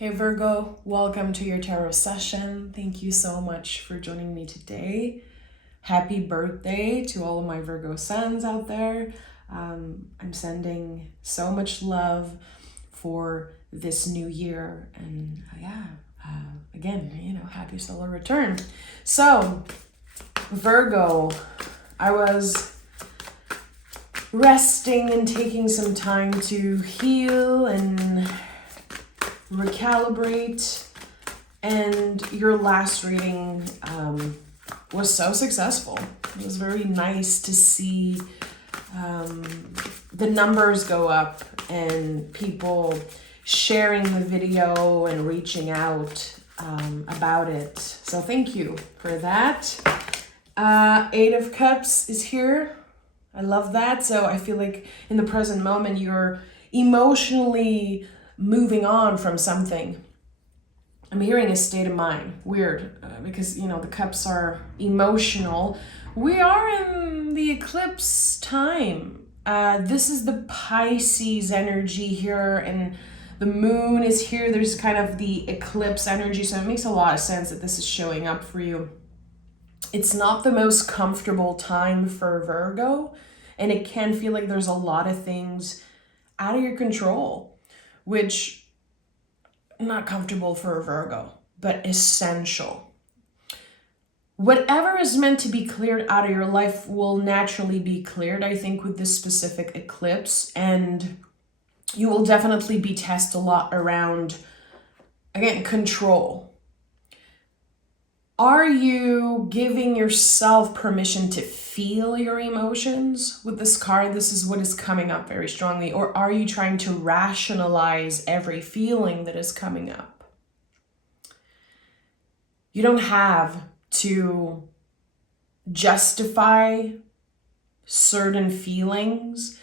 Hey Virgo, welcome to your tarot session. Thank you so much for joining me today. Happy birthday to all of my Virgo suns out there. I'm sending so much love for this new year, and again, happy solar return. So, Virgo, I was resting and taking some time to heal and recalibrate, and your last reading was so successful. It was very nice to see the numbers go up and people sharing the video and reaching out about it. So thank you for that. Eight of Cups is here. I love that. So I feel like in the present moment, you're emotionally moving on from something. I'm hearing a state of mind. Weird, because, the cups are emotional. We are in the eclipse time. This is the Pisces energy here, and the moon is here. There's kind of the eclipse energy, so it makes a lot of sense that this is showing up for you. It's not the most comfortable time for Virgo, and it can feel like there's a lot of things out of your control, which not comfortable for a Virgo, but essential. Whatever is meant to be cleared out of your life will naturally be cleared, I think, with this specific eclipse, and you will definitely be tested a lot around, again, control. Are you giving yourself permission to feel your emotions? With this card, this is what is coming up very strongly. Or are you trying to rationalize every feeling that is coming up? You don't have to justify certain feelings.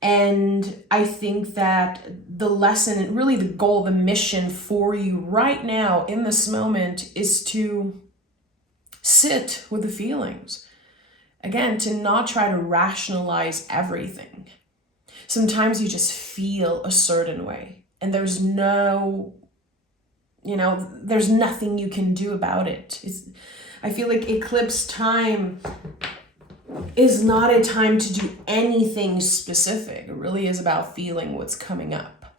And I think that the lesson, and really the goal, the mission for you right now in this moment is to sit with the feelings. Again, to not try to rationalize everything. Sometimes you just feel a certain way and there's there's nothing you can do about it. I feel like eclipse time is not a time to do anything specific. It really is about feeling what's coming up.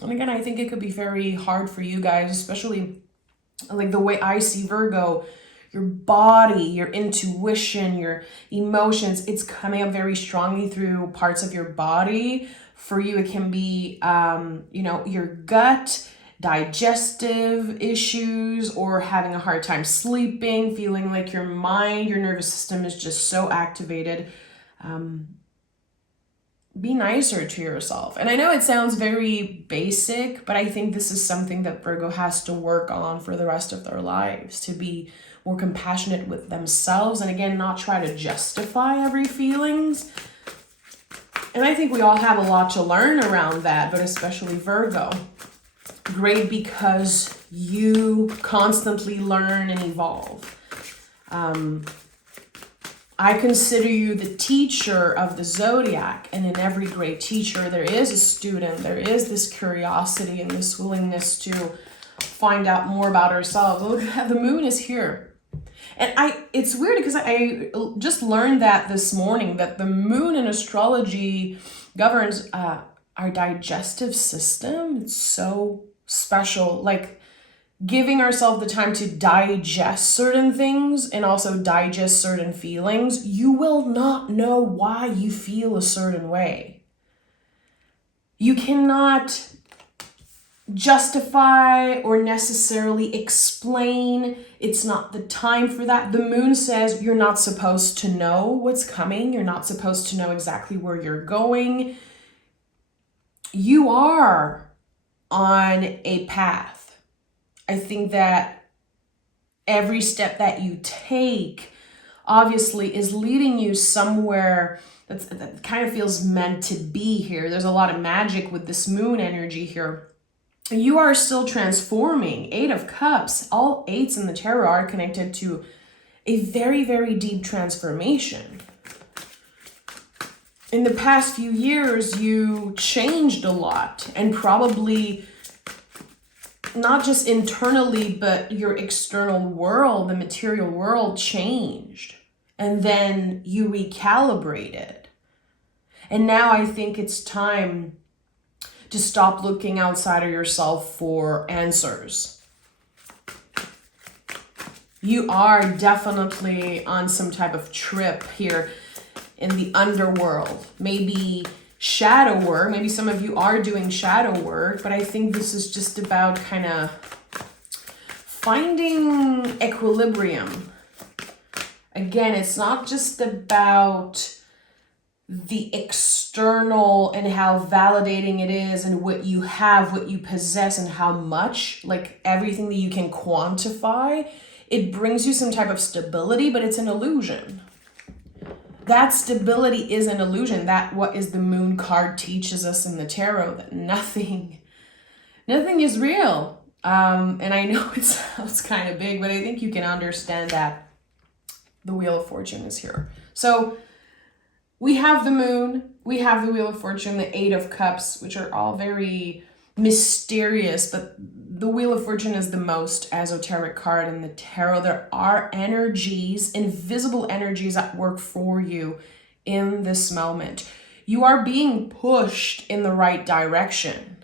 And again, I think it could be very hard for you guys, especially like the way I see Virgo, your body, your intuition, your emotions, it's coming up very strongly through parts of your body. For you, it can be, your gut, digestive issues, or having a hard time sleeping, feeling like your mind, your nervous system is just so activated. Be nicer to yourself. And I know it sounds very basic, but I think this is something that Virgo has to work on for the rest of their lives, to be more compassionate with themselves, and again, not try to justify every feelings. And I think we all have a lot to learn around that, but especially Virgo. Great, because you constantly learn and evolve. I consider you the teacher of the zodiac, and in every great teacher, there is a student. There is this curiosity and this willingness to find out more about ourselves. Look, the moon is here. And it's weird because I just learned that this morning, that the moon in astrology governs our digestive system. It's so special, like giving ourselves the time to digest certain things and also digest certain feelings. You will not know why you feel a certain way. You cannot justify or necessarily explain. It's not the time for that. The moon says you're not supposed to know what's coming. You're not supposed to know exactly where you're going. You are on a path. I think that every step that you take obviously is leading you somewhere that kind of feels meant to be here. There's a lot of magic with this moon energy here. You are still transforming. Eight of Cups, all eights in the tarot are connected to a very, very deep transformation. In the past few years, you changed a lot and probably not just internally, but your external world, the material world changed. And then you recalibrated. And now I think it's time to stop looking outside of yourself for answers. You are definitely on some type of trip here in the underworld. Maybe shadow work. Maybe some of you are doing shadow work, but I think this is just about kind of finding equilibrium. Again, it's not just about the external and how validating it is and what you have, what you possess, and how much, like everything that you can quantify. It brings you some type of stability, but it's an illusion. That stability is an illusion. That what is the moon card teaches us in the tarot, that nothing is real. And I know it sounds kind of big, but I think you can understand that the Wheel of Fortune is here. So we have the moon, we have the Wheel of Fortune, the Eight of Cups, which are all very mysterious, but the Wheel of Fortune is the most esoteric card in the tarot. There are energies, invisible energies at work for you in this moment. You are being pushed in the right direction.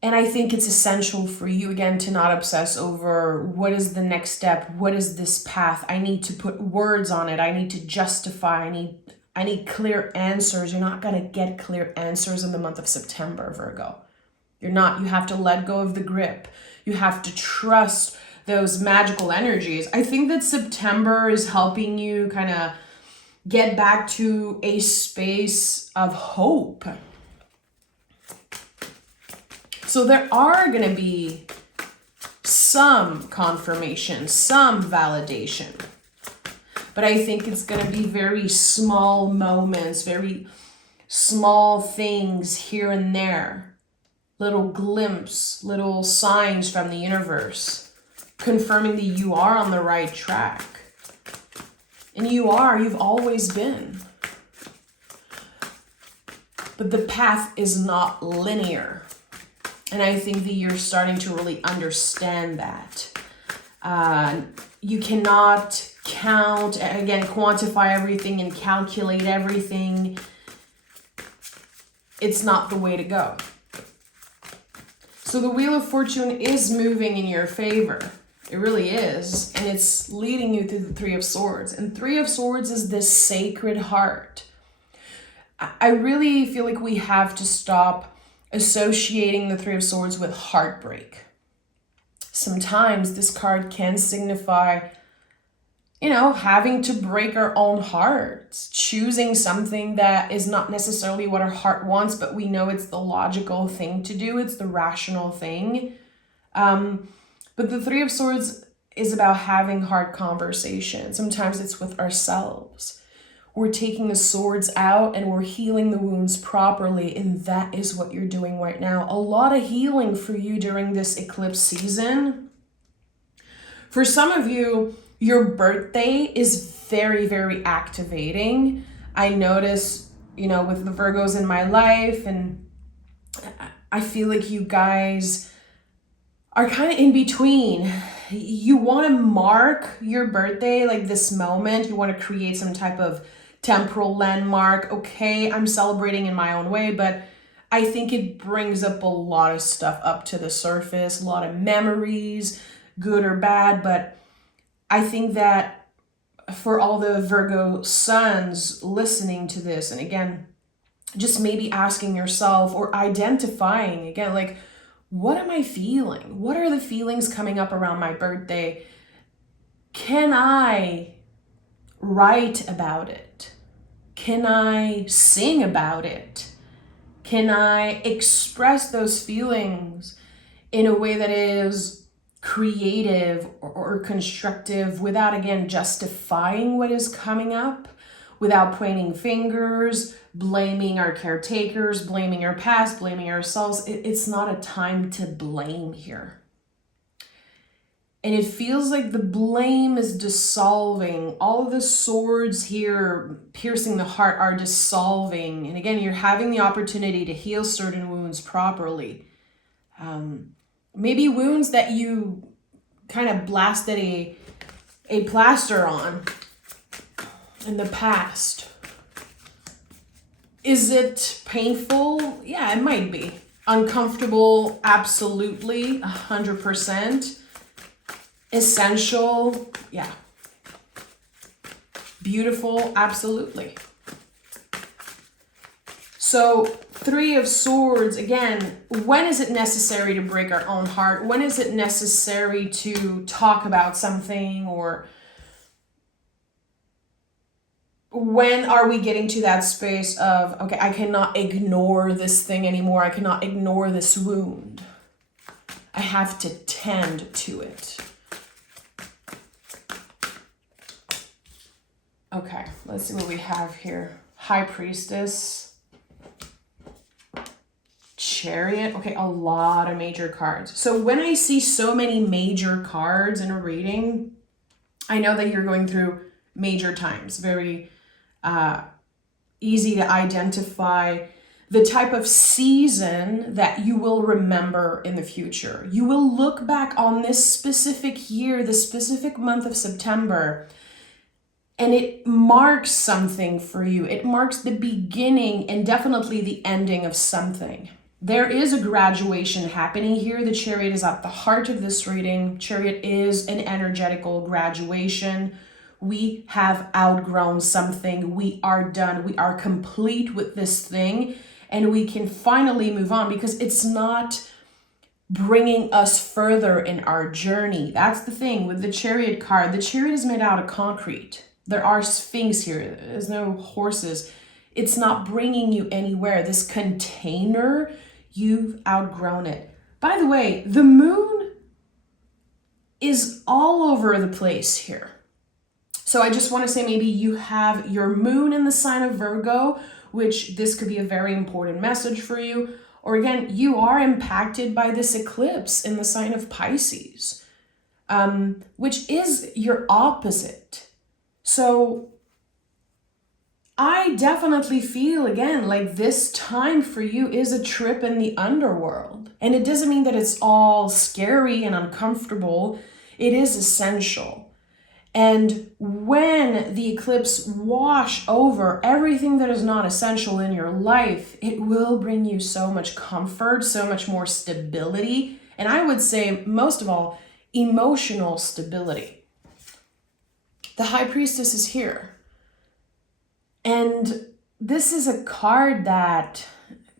And I think it's essential for you, again, to not obsess over what is the next step, what is this path. I need to put words on it. I need to justify. I need clear answers. You're not going to get clear answers in the month of September, Virgo. You're not. You have to let go of the grip. You have to trust those magical energies. I think that September is helping you kind of get back to a space of hope. So there are going to be some confirmation, some validation. But I think it's going to be very small moments, very small things here and there. Little glimpse, little signs from the universe, confirming that you are on the right track. And you've always been. But the path is not linear. And I think that you're starting to really understand that. You cannot count, again, quantify everything and calculate everything. It's not the way to go. So the Wheel of Fortune is moving in your favor. It really is. And it's leading you through the Three of Swords. And Three of Swords is this sacred heart. I really feel like we have to stop associating the Three of Swords with heartbreak. Sometimes this card can signify, having to break our own hearts, choosing something that is not necessarily what our heart wants, but we know it's the logical thing to do. It's the rational thing. But the Three of Swords is about having hard conversations. Sometimes it's with ourselves. We're taking the swords out and we're healing the wounds properly. And that is what you're doing right now. A lot of healing for you during this eclipse season. For some of you, your birthday is very, very activating. I notice, with the Virgos in my life, and I feel like you guys are kind of in between. You want to mark your birthday, like this moment. You want to create some type of temporal landmark. Okay, I'm celebrating in my own way, but I think it brings up a lot of stuff up to the surface, a lot of memories, good or bad. But I think that for all the Virgo suns listening to this, and again, just maybe asking yourself or identifying again, like, what am I feeling? What are the feelings coming up around my birthday? Can I write about it? Can I sing about it? Can I express those feelings in a way that is creative or constructive without, again, justifying what is coming up, without pointing fingers, blaming our caretakers, blaming our past, blaming ourselves? It's not a time to blame here. And it feels like the blame is dissolving. All of the swords here piercing the heart are dissolving. And again, you're having the opportunity to heal certain wounds properly. Maybe wounds that you kind of blasted a plaster on in the past. Is it painful? Yeah, it might be. Uncomfortable? Absolutely, 100%. Essential? Yeah. Beautiful? Absolutely. So, Three of Swords, again, when is it necessary to break our own heart? When is it necessary to talk about something? Or when are we getting to that space of, okay, I cannot ignore this thing anymore. I cannot ignore this wound. I have to tend to it. Okay, let's see what we have here. High Priestess. Chariot. Okay, a lot of major cards. So when I see so many major cards in a reading, I know that you're going through major times. Very easy to identify the type of season that you will remember in the future. You will look back on this specific year, the specific month of September, and it marks something for you. It marks the beginning and definitely the ending of something. There is a graduation happening here. The Chariot is at the heart of this reading. Chariot is an energetical graduation. We have outgrown something. We are done. We are complete with this thing. And we can finally move on because it's not bringing us further in our journey. That's the thing with the Chariot card. The Chariot is made out of concrete. There are things here. There's no horses. It's not bringing you anywhere. This container, you've outgrown it. By the way, the moon is all over the place here. So I just want to say maybe you have your moon in the sign of Virgo, which this could be a very important message for you. Or again, you are impacted by this eclipse in the sign of Pisces, which is your opposite. So I definitely feel, again, like this time for you is a trip in the underworld. And it doesn't mean that it's all scary and uncomfortable. It is essential. And when the eclipse wash over everything that is not essential in your life, it will bring you so much comfort, so much more stability. And I would say, most of all, emotional stability. The High Priestess is here. And this is a card that,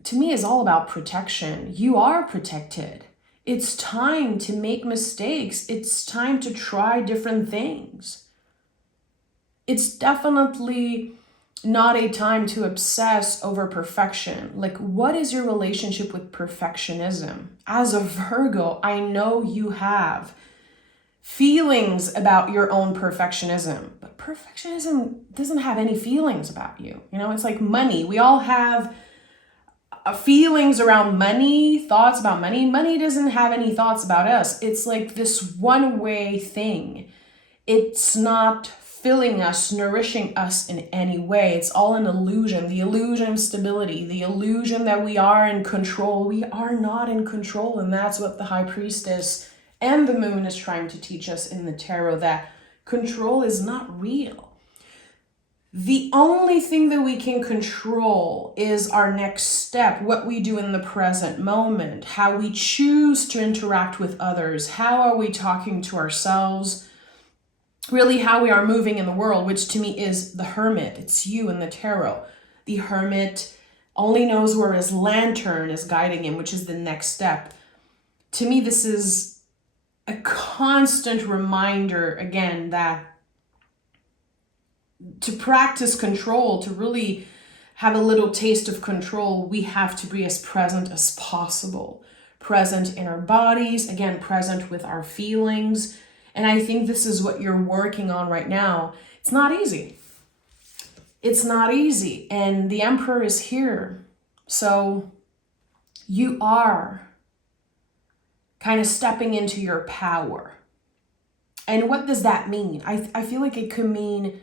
to me, is all about protection. You are protected. It's time to make mistakes. It's time to try different things. It's definitely not a time to obsess over perfection. Like, what is your relationship with perfectionism? As a Virgo, I know you have feelings about your own perfectionism, but perfectionism doesn't have any feelings about you. You know, it's like money. We all have feelings around money, thoughts about money. Money doesn't have any thoughts about us. It's like this one-way thing. It's not filling us, nourishing us in any way. It's all an illusion. The illusion of stability, the illusion that we are in control. We are not in control, and that's what the High Priestess and the moon is trying to teach us in the tarot, that control is not real. The only thing that we can control is our next step, what we do in the present moment, how we choose to interact with others, how are we talking to ourselves, really how we are moving in the world, which to me is the Hermit. It's you in the tarot. The Hermit only knows where his lantern is guiding him, which is the next step. To me, this is a constant reminder, again, that to practice control, to really have a little taste of control, we have to be as present as possible. Present in our bodies, again, present with our feelings. And I think this is what you're working on right now. It's not easy. It's not easy. And the Emperor is here. So you are kind of stepping into your power. And what does that mean? I feel like it could mean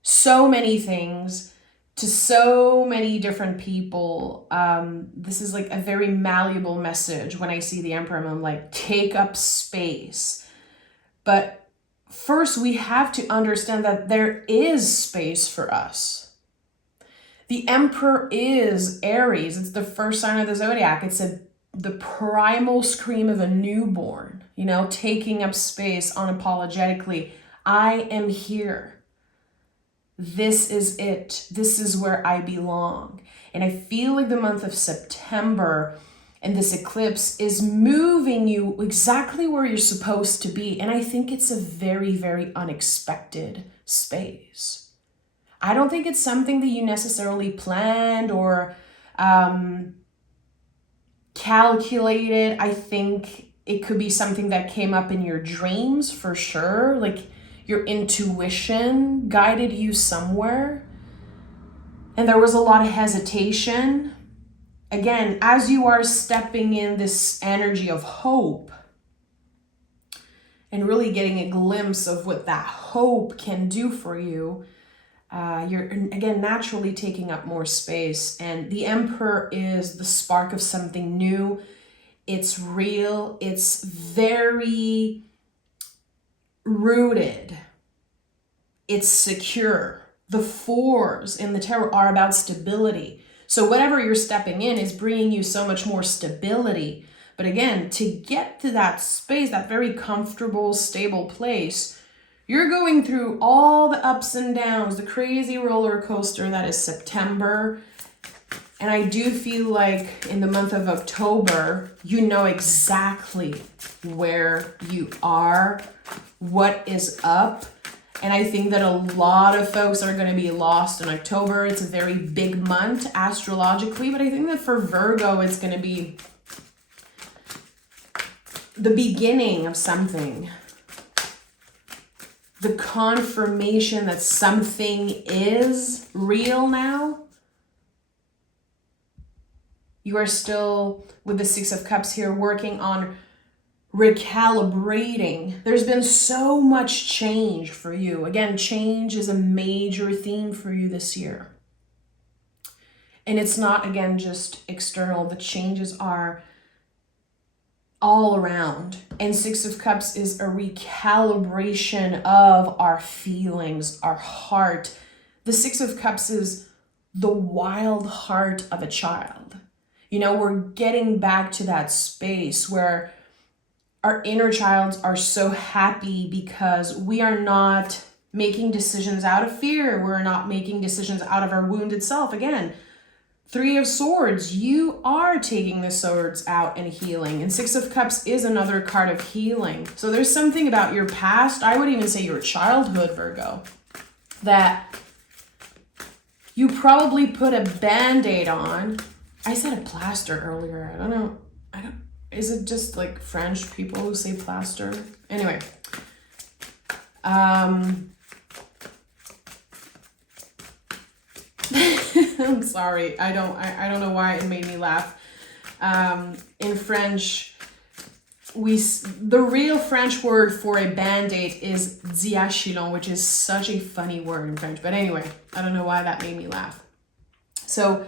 so many things. to so many different people, this is like a very malleable message. When I see the Emperor, I'm like, take up space. But first, we have to understand that there is space for us. The Emperor is Aries. It's the first sign of the zodiac. It's the primal scream of a newborn, you know, taking up space unapologetically. I am here. This is it. This is where I belong. And I feel like the month of September and this eclipse is moving you exactly where you're supposed to be. And I think it's a very, very unexpected space. I don't think it's something that you necessarily planned or calculated. I think it could be something that came up in your dreams for sure. Like, your intuition guided you somewhere. And there was a lot of hesitation. Again, as you are stepping in this energy of hope and really getting a glimpse of what that hope can do for you, you're, again, naturally taking up more space. And the Emperor is the spark of something new. It's real. It's very rooted. It's secure. The fours in the tarot are about stability. So whatever you're stepping in is bringing you so much more stability. But again, to get to that space, that very comfortable, stable place, you're going through all the ups and downs, the crazy roller coaster that is September. And I do feel like in the month of October, you know exactly where you are, what is up. And I think that a lot of folks are going to be lost in October. It's a very big month astrologically, but I think that for Virgo, it's going to be the beginning of something. The confirmation that something is real now. You are still, with the Six of Cups here, working on recalibrating. There's been so much change for you. Again, change is a major theme for you this year. And it's not, again, just external. The changes are all around. And Six of Cups is a recalibration of our feelings, our heart. The Six of Cups is the wild heart of a child. You know, we're getting back to that space where our inner childs are so happy because we are not making decisions out of fear. We're not making decisions out of our wounded self. Again, Three of Swords, you are taking the swords out and healing. And Six of Cups is another card of healing. So there's something about your past, I would even say your childhood, Virgo, that you probably put a Band-Aid on. I said a plaster earlier. I don't know. Is it just like French people who say plaster? Anyway. I'm sorry. I don't know why it made me laugh. In French, the real French word for a Band-Aid is diachylon, which is such a funny word in French. But anyway, I don't know why that made me laugh. So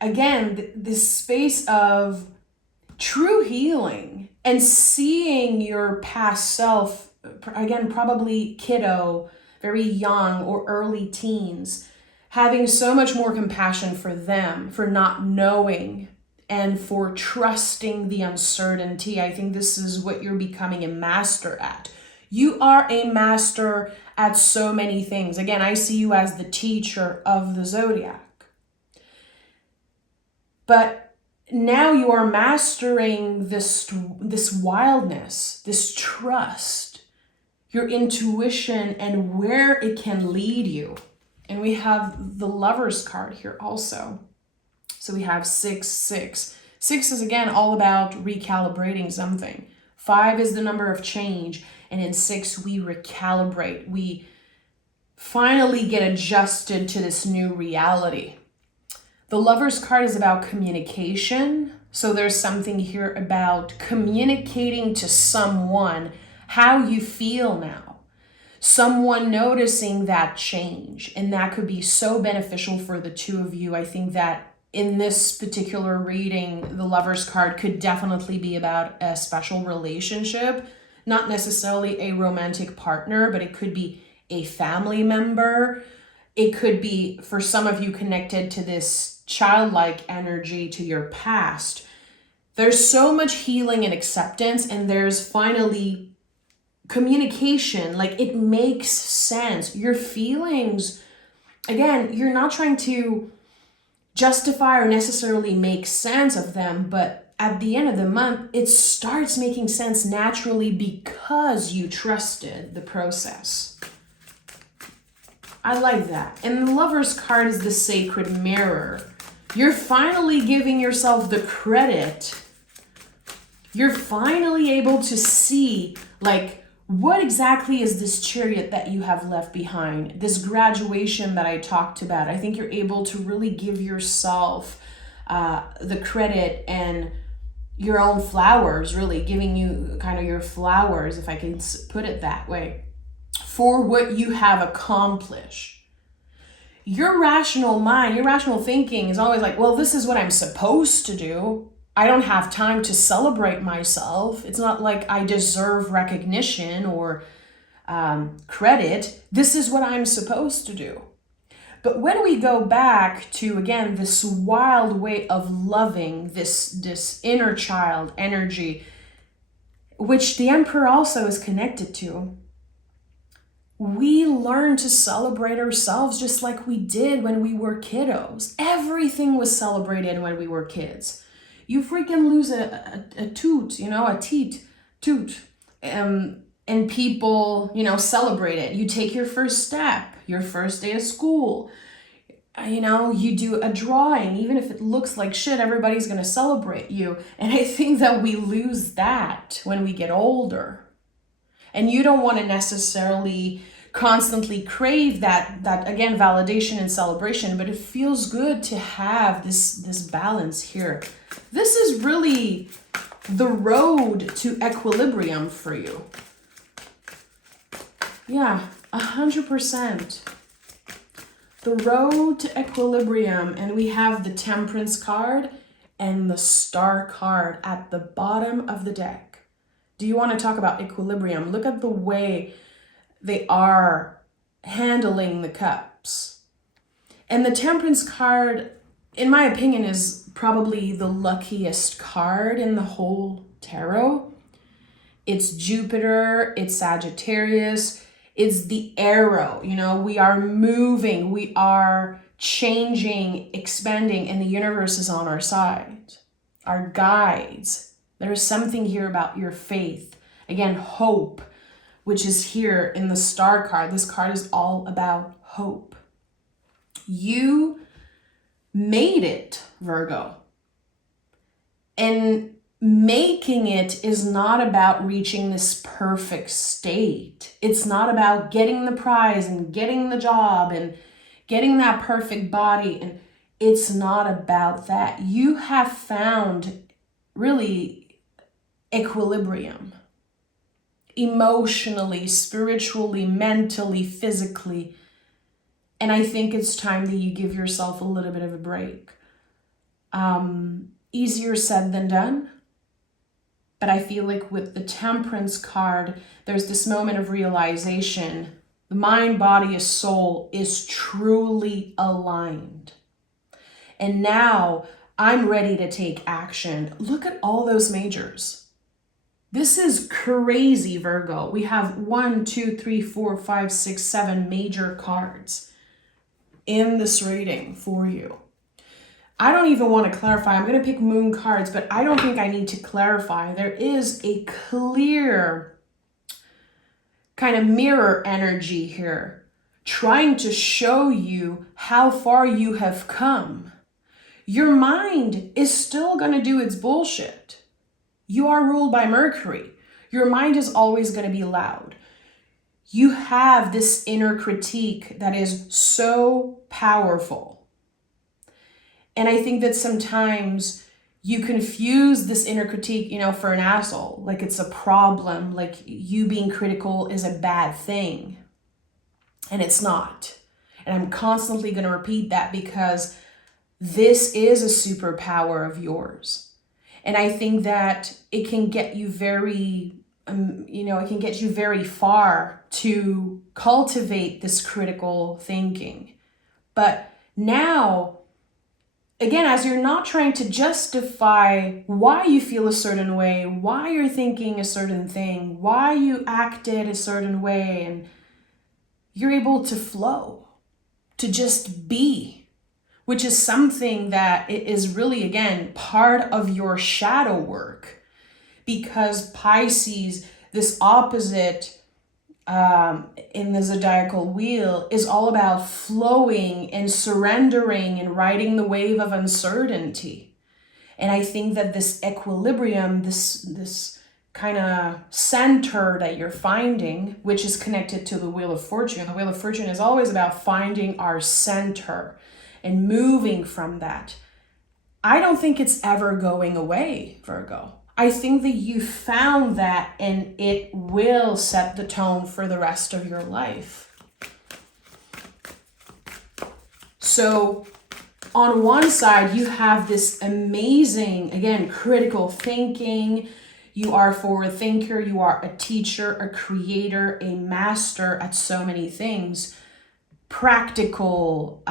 again, this space of true healing and seeing your past self, again, probably kiddo, very young or early teens, having so much more compassion for them, for not knowing and for trusting the uncertainty. I think this is what you're becoming a master at. You are a master at so many things. Again, I see you as the teacher of the zodiac. But now you are mastering this wildness, this trust, your intuition, and where it can lead you. And we have the Lover's card here also. So we have 6, 6. 6 is, again, all about recalibrating something. 5 is the number of change. And in 6, we recalibrate. We finally get adjusted to this new reality. The Lover's card is about communication. So there's something here about communicating to someone how you feel now. someone noticing that change, and that could be so beneficial for the two of you. I think that in this particular reading, the Lover's card could definitely be about a special relationship, not necessarily a romantic partner, but it could be a family member. It could be, for some of you, connected to this childlike energy, to your past. There's so much healing and acceptance, and there's finally communication. Like, it makes sense. Your feelings, again, you're not trying to justify or necessarily make sense of them, but at the end of the month, it starts making sense naturally because you trusted the process. I like that. And the Lover's card is the sacred mirror. You're finally giving yourself the credit. You're finally able to see, like, what exactly is this chariot that you have left behind? This graduation that I talked about. I think you're able to really give yourself the credit and your own flowers, really giving you kind of your flowers, if I can put it that way, for what you have accomplished. Your rational mind, your rational thinking is always like, well, this is what I'm supposed to do. I don't have time to celebrate myself. It's not like I deserve recognition or credit. This is what I'm supposed to do. But when we go back to, again, this wild way of loving, this inner child energy, which the Emperor also is connected to, we learn to celebrate ourselves just like we did when we were kiddos. Everything was celebrated when we were kids. You freaking lose a toot, a toot, and people, celebrate it. You take your first step, your first day of school, you do a drawing, even if it looks like shit, everybody's going to celebrate you. And I think that we lose that when we get older. And you don't want to necessarily constantly crave that again, validation and celebration, but it feels good to have this balance here. This is really the road to equilibrium for you. Yeah, 100%. The road to equilibrium, and we have the Temperance card and the Star card at the bottom of the deck. Do you want to talk about equilibrium? Look at the way they are handling the cups. And the Temperance card, in my opinion, is probably the luckiest card in the whole tarot. It's Jupiter, it's Sagittarius, it's the arrow. We are moving, we are changing, expanding, and the universe is on our side. Our guides. There is something here about your faith. Again, hope, which is here in the Star card. This card is all about hope. You made it, Virgo. And making it is not about reaching this perfect state. It's not about getting the prize and getting the job and getting that perfect body. And it's not about that. You have found really equilibrium. Emotionally, spiritually, mentally, physically. And I think it's time that you give yourself a little bit of a break. Easier said than done. But I feel like with the Temperance card, there's this moment of realization. The mind, body, and soul is truly aligned. And now I'm ready to take action. Look at all those majors. This is crazy, Virgo. We have 1, 2, 3, 4, 5, 6, 7 major cards in this reading for you. I don't even want to clarify. I'm going to pick moon cards, but I don't think I need to clarify. There is a clear kind of mirror energy here, trying to show you how far you have come. Your mind is still going to do its bullshit. You are ruled by Mercury. Your mind is always going to be loud. You have this inner critique that is so powerful. And I think that sometimes you confuse this inner critique, for an asshole. Like it's a problem, like you being critical is a bad thing. And it's not. And I'm constantly going to repeat that because this is a superpower of yours. And I think that it can get you very, it can get you very far to cultivate this critical thinking. But now, again, as you're not trying to justify why you feel a certain way, why you're thinking a certain thing, why you acted a certain way, and you're able to flow, to just be, which is something that is really, again, part of your shadow work. Because Pisces, this opposite in the zodiacal wheel, is all about flowing and surrendering and riding the wave of uncertainty. And I think that this equilibrium, this kind of center that you're finding, which is connected to the Wheel of Fortune. The Wheel of Fortune is always about finding our center and moving from that. I don't think it's ever going away, Virgo. I think that you found that and it will set the tone for the rest of your life. So on one side, you have this amazing, again, critical thinking. You are a forward thinker. You are a teacher, a creator, a master at so many things. Practical,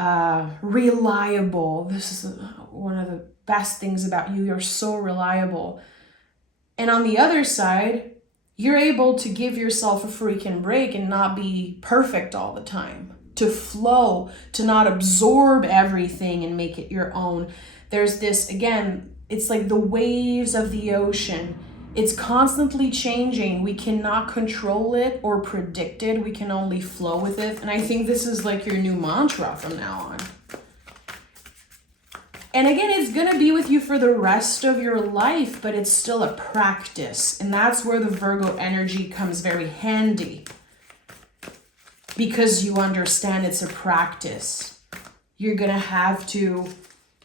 reliable. This is one of the best things about you. You're so reliable. And on the other side, you're able to give yourself a freaking break and not be perfect all the time, to flow, to not absorb everything and make it your own. There's this, again, it's like the waves of the ocean. It's constantly changing. We cannot control it or predict it. We can only flow with it. And I think this is like your new mantra from now on. And again, it's going to be with you for the rest of your life, but it's still a practice. And that's where the Virgo energy comes very handy. Because you understand it's a practice. You're going to have to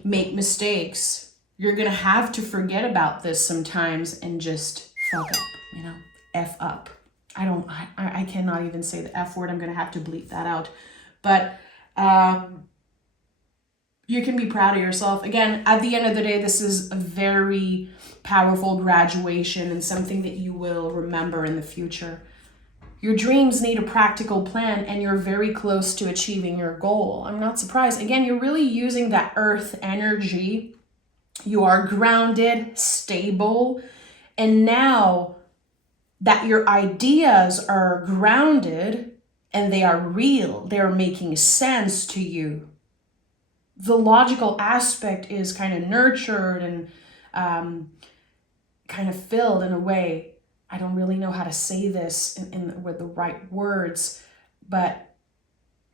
make mistakes. You're going to have to forget about this sometimes and just fuck up, F up. I cannot even say the F word. I'm going to have to bleep that out. But you can be proud of yourself. Again, at the end of the day, this is a very powerful graduation and something that you will remember in the future. Your dreams need a practical plan and you're very close to achieving your goal. I'm not surprised. Again, you're really using that earth energy. You are grounded, stable, and now that your ideas are grounded and they are real, they are making sense to you. The logical aspect is kind of nurtured and kind of filled in a way. I don't really know how to say this with the right words, but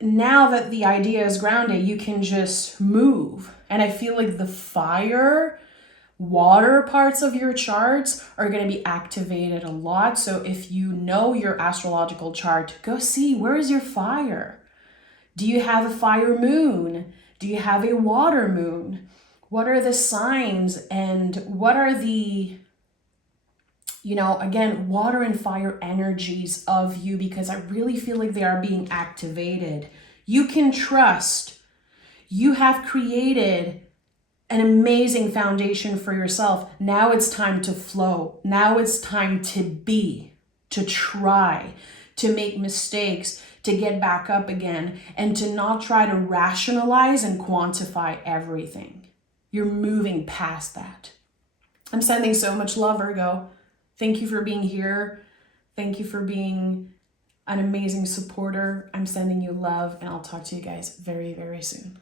now that the idea is grounded, you can just move. And I feel like the fire, water parts of your charts are going to be activated a lot. So if you know your astrological chart, go see, where is your fire? Do you have a fire moon? Do you have a water moon? What are the signs and what are the, again, water and fire energies of you? Because I really feel like they are being activated. You can trust. You have created an amazing foundation for yourself. Now it's time to flow. Now it's time to be, to try, to make mistakes, to get back up again, and to not try to rationalize and quantify everything. You're moving past that. I'm sending so much love, Virgo. Thank you for being here. Thank you for being an amazing supporter. I'm sending you love, and I'll talk to you guys very, very soon.